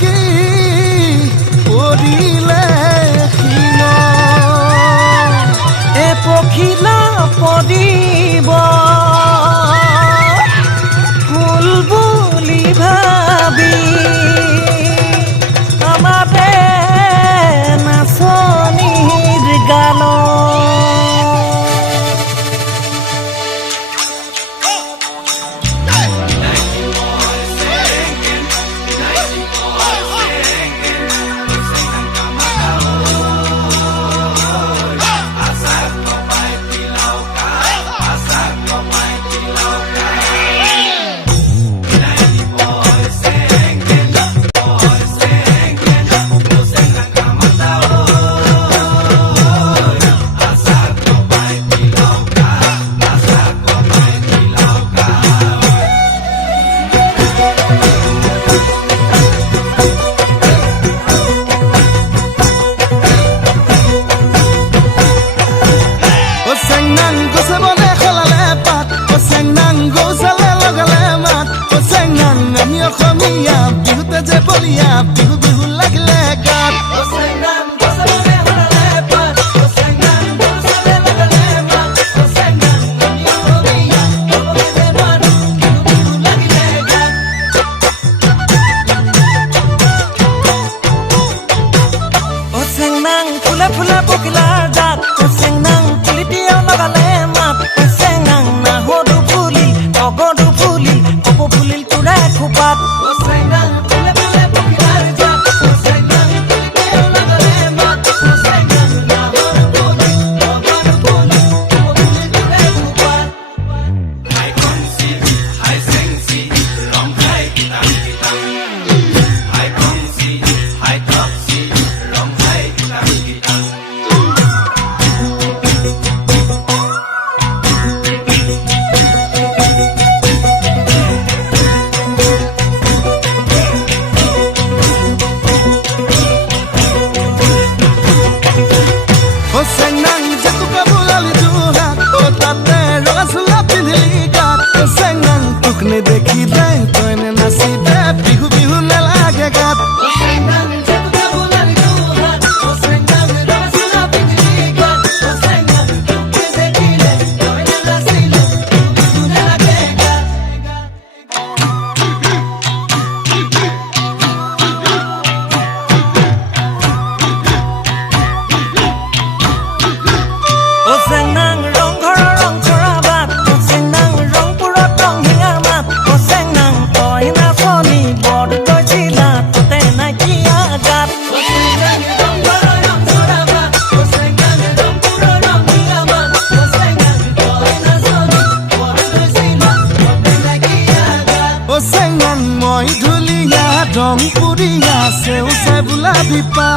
কি পৰিলে ক্ষীণ এ পখিলা পদিব ফুল বুলি ভাবি আমাৰে নাচনিৰ গান বিহু বিহু লাগিলে গাত ফুলে ফুলে পখিলাৰ জাত চেংনাং পুলিটিয়াও লগালে মাত চেংনাং নাহৰো ফুলিল অগৰো ফুলিল কপৌ ফুলিল তোৰে খোপাত দেখিলে তইনে নাচিবে বিহু বিহু নেলাগে গাত মই ধুলিয়া ৰং পুৰিয়া সেউ চাই বোলা বিপা